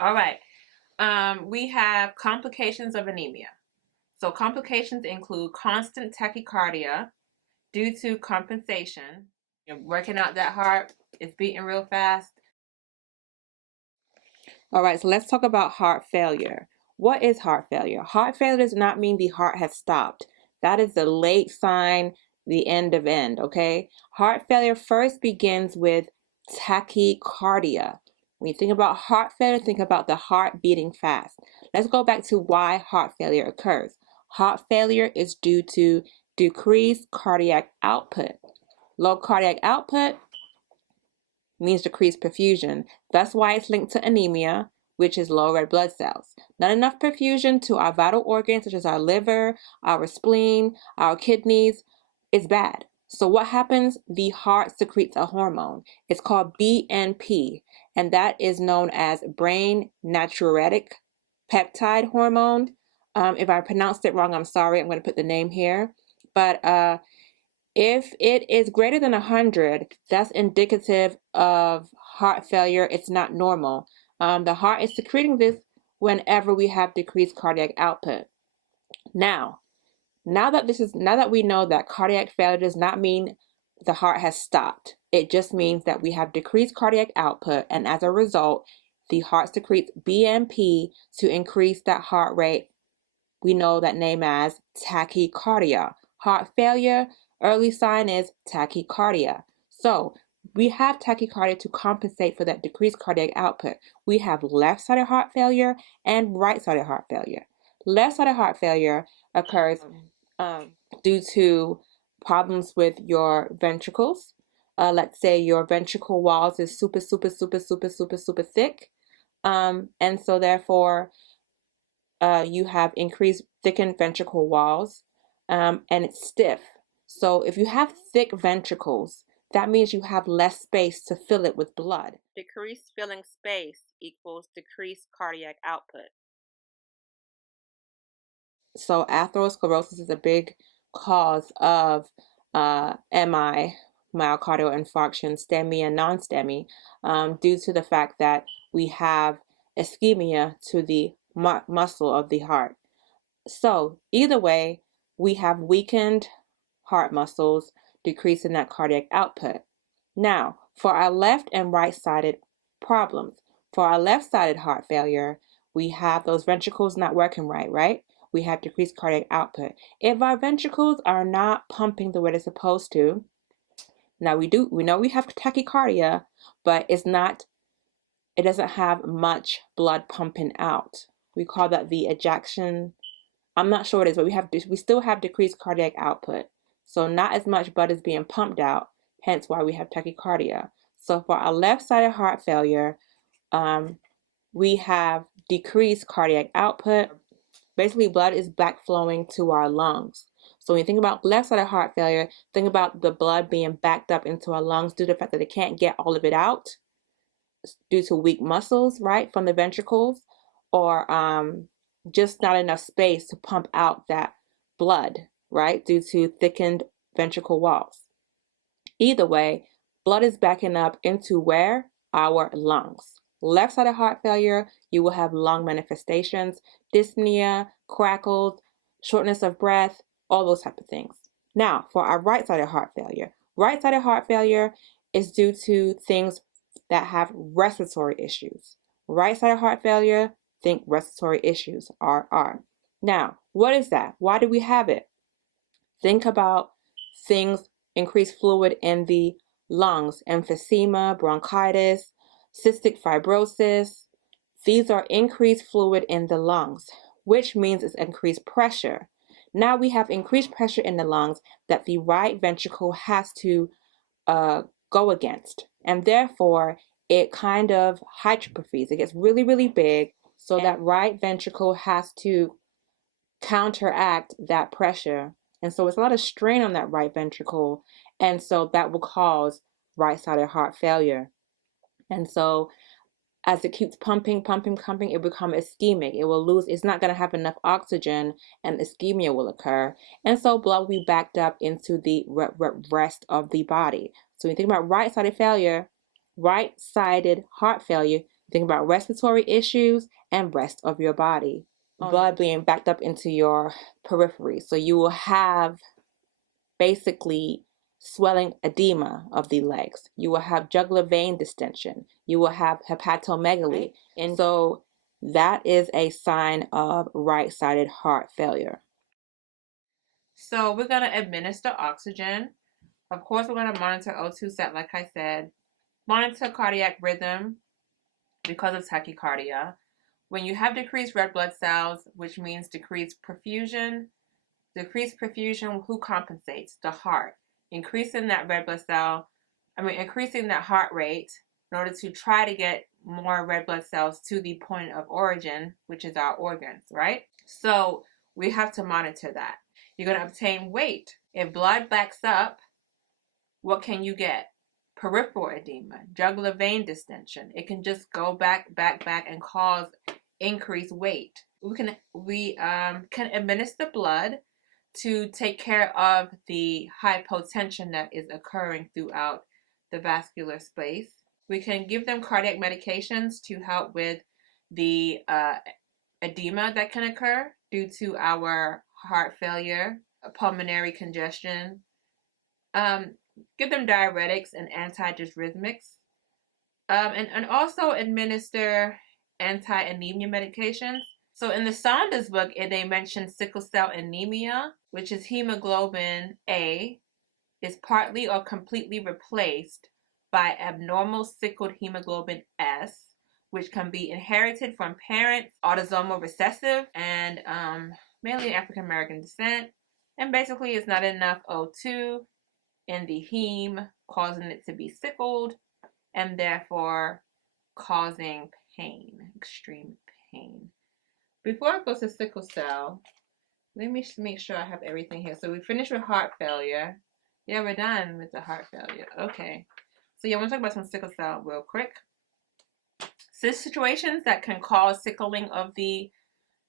All right. We have complications of anemia. So complications include constant tachycardia due to compensation. You're working out that heart, it's beating real fast. All right, so let's talk about heart failure. What is heart failure? Heart failure does not mean the heart has stopped. That is the late sign, the end of end, okay? Heart failure first begins with tachycardia. When you think about heart failure, think about the heart beating fast. Let's go back to why heart failure occurs. Heart failure is due to decreased cardiac output. Low cardiac output means decreased perfusion. That's why it's linked to anemia, which is low red blood cells. Not enough perfusion to our vital organs, such as our liver, our spleen, our kidneys, is bad. So what happens? The heart secretes a hormone. It's called BNP, and that is known as brain natriuretic peptide hormone. If I pronounced it wrong, I'm sorry. I'm going to put the name here. But if it is greater than 100, that's indicative of heart failure. It's not normal. The heart is secreting this whenever we have decreased cardiac output. Now that we know that cardiac failure does not mean the heart has stopped. It just means that we have decreased cardiac output, and as a result, the heart secretes BNP to increase that heart rate. We know that name as tachycardia. Heart failure, early sign is tachycardia. So we have tachycardia to compensate for that decreased cardiac output. We have left-sided heart failure and right-sided heart failure. Left-sided heart failure occurs due to problems with your ventricles. Let's say your ventricle walls is super thick. And so therefore, you have increased thickened ventricle walls, and it's stiff. So if you have thick ventricles, that means you have less space to fill it with blood. Decreased filling space equals decreased cardiac output. So atherosclerosis is a big cause of MI, myocardial infarction, STEMI and non-STEMI, due to the fact that we have ischemia to the muscle of the heart. So either way, we have weakened heart muscles, decreasing that cardiac output. Now, for our left and right-sided problems, for our left-sided heart failure, we have those ventricles not working right? We have decreased cardiac output. If our ventricles are not pumping the way they're supposed to, now we know we have tachycardia, but it doesn't have much blood pumping out. We call that the ejection. I'm not sure what it is, but we still have decreased cardiac output. So not as much blood is being pumped out, hence why we have tachycardia. So for our left-sided heart failure, we have decreased cardiac output. Basically, blood is backflowing to our lungs. So when you think about left-sided heart failure, think about the blood being backed up into our lungs due to the fact that they can't get all of it out due to weak muscles, right, from the ventricles, or just not enough space to pump out that blood, right, due to thickened ventricle walls. Either way, blood is backing up into where? Our lungs. Left-sided heart failure, you will have lung manifestations, dyspnea, crackles, shortness of breath, all those type of things. Now, for our right-sided heart failure. Right-sided heart failure is due to things that have respiratory issues. Right-sided heart failure, think respiratory issues, RR. Now, what is that? Why do we have it? Think about things, increased fluid in the lungs, emphysema, bronchitis, cystic fibrosis. These are increased fluid in the lungs, which means it's increased pressure. Now we have increased pressure in the lungs that the right ventricle has to go against, and therefore it kind of hypertrophies. It gets really big, so that right ventricle has to counteract that pressure, and so it's a lot of strain on that right ventricle, and so that will cause right-sided heart failure. And so as it keeps pumping, it becomes ischemic. It will lose, it's not going to have enough oxygen, and ischemia will occur. And so blood will be backed up into the rest of the body. So when you think about right-sided failure, right-sided heart failure, Think about respiratory issues and rest of your body. Blood being backed up into your periphery. So you will have basically swelling edema of the legs. You will have jugular vein distension. You will have hepatomegaly. And so that is a sign of right-sided heart failure. So we're going to administer oxygen. Of course, we're going to monitor O2 set, like I said. Monitor cardiac rhythm because of tachycardia. When you have decreased red blood cells, which means decreased perfusion, who compensates? The heart. Increasing that increasing that heart rate in order to try to get more red blood cells to the point of origin, which is our organs, right? So we have to monitor that. You're going to obtain weight. If blood backs up, what can you get? Peripheral edema, jugular vein distension. It can just go back, and cause increased weight. We can administer blood to take care of the hypotension that is occurring throughout the vascular space. We can give them cardiac medications to help with the edema that can occur due to our heart failure, pulmonary congestion. Give them diuretics and antidysrhythmics. And also administer anti-anemia medications. So in the Saunders book, they mentioned sickle cell anemia, which is hemoglobin A is partly or completely replaced by abnormal sickled hemoglobin S, which can be inherited from parents, autosomal recessive, and mainly African American descent. And basically, it's not enough O2 in the heme, causing it to be sickled, and therefore causing pain, extreme pain. Before I go to sickle cell, let me make sure I have everything here. So we finished with heart failure. Yeah, we're done with the heart failure. Okay. So yeah, I want to talk about some sickle cell real quick. So situations that can cause sickling of the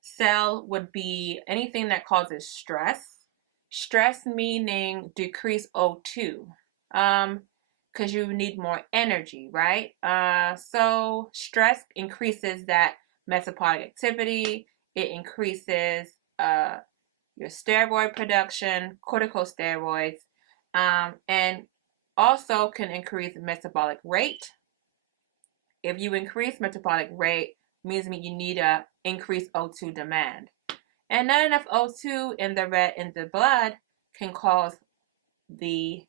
cell would be anything that causes stress. Stress meaning decreased O2. Because you need more energy, right? So stress increases that metabolic activity. It increases your steroid production, corticosteroids, and also can increase metabolic rate. If you increase metabolic rate, means you need a increased O2 demand. And not enough O2 in the blood can cause the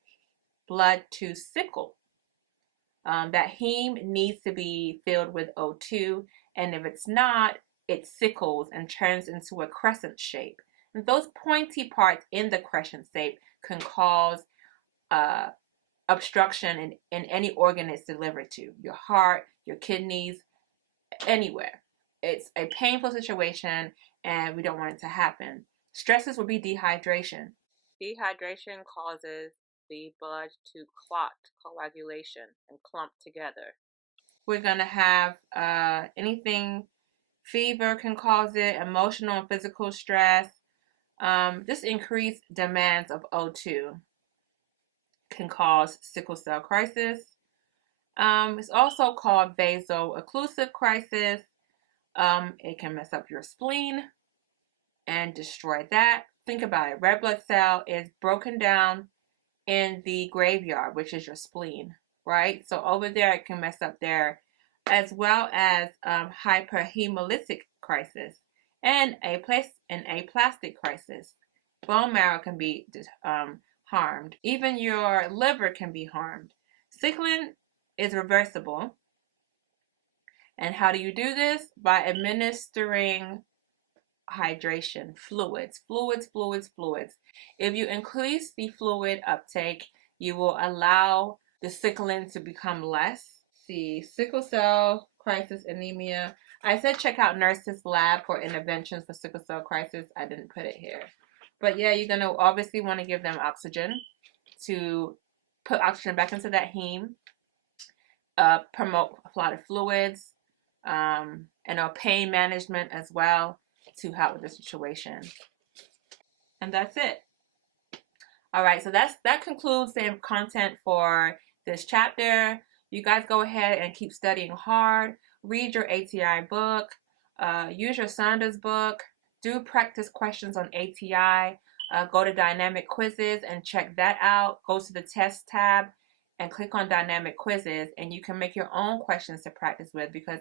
blood to sickle. That heme needs to be filled with O2, and if it's not, it sickles and turns into a crescent shape. And those pointy parts in the crescent shape can cause obstruction in any organ it's delivered to, your heart, your kidneys, anywhere. It's a painful situation, and we don't want it to happen. Stresses will be dehydration. Dehydration causes the blood to clot, coagulation, and clump together. We're going to have anything, fever can cause it, emotional and physical stress. Just increased demands of O2 can cause sickle cell crisis. It's also called vaso-occlusive crisis. It can mess up your spleen and destroy that. Think about it. Red blood cell is broken down in the graveyard, which is your spleen, right? So over there, it can mess up there, as well as hyperhemolytic crisis and aplastic crisis. Bone marrow can be harmed. Even your liver can be harmed. Sickling is reversible. And how do you do this? By administering hydration, fluids. If you increase the fluid uptake, you will allow the sickling to become less. See, sickle cell crisis anemia. I said check out nurse's lab for interventions for sickle cell crisis. I didn't put it here. But yeah, you're going to obviously want to give them oxygen to put oxygen back into that heme, promote a lot of fluids, and pain management as well to help with the situation. And that's it. All right, so that concludes the content for this chapter. You guys go ahead and keep studying hard. read your ATI book, use your Sanders book, do practice questions on ATI, go to dynamic quizzes and check that out. Go to the test tab and click on dynamic quizzes, and you can make your own questions to practice with, because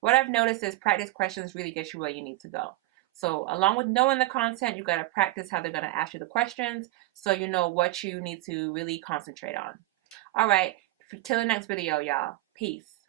what I've noticed is practice questions really get you where you need to go. So along with knowing the content, you got to practice how they're going to ask you the questions so you know what you need to really concentrate on. All right, till the next video, y'all. Peace.